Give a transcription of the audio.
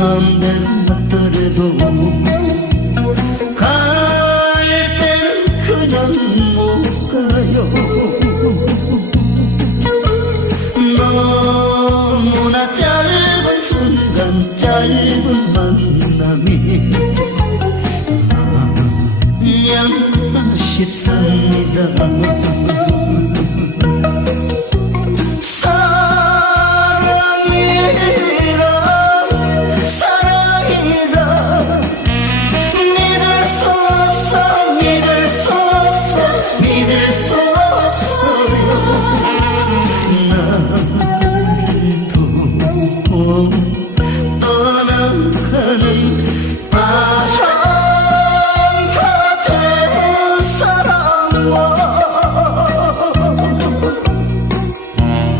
마음대로 맞더라도 갈 때는 그냥 못 가요. 너무나 짧은 순간 짧은 만남이 아, 그냥 아쉽습니다. طالع خلل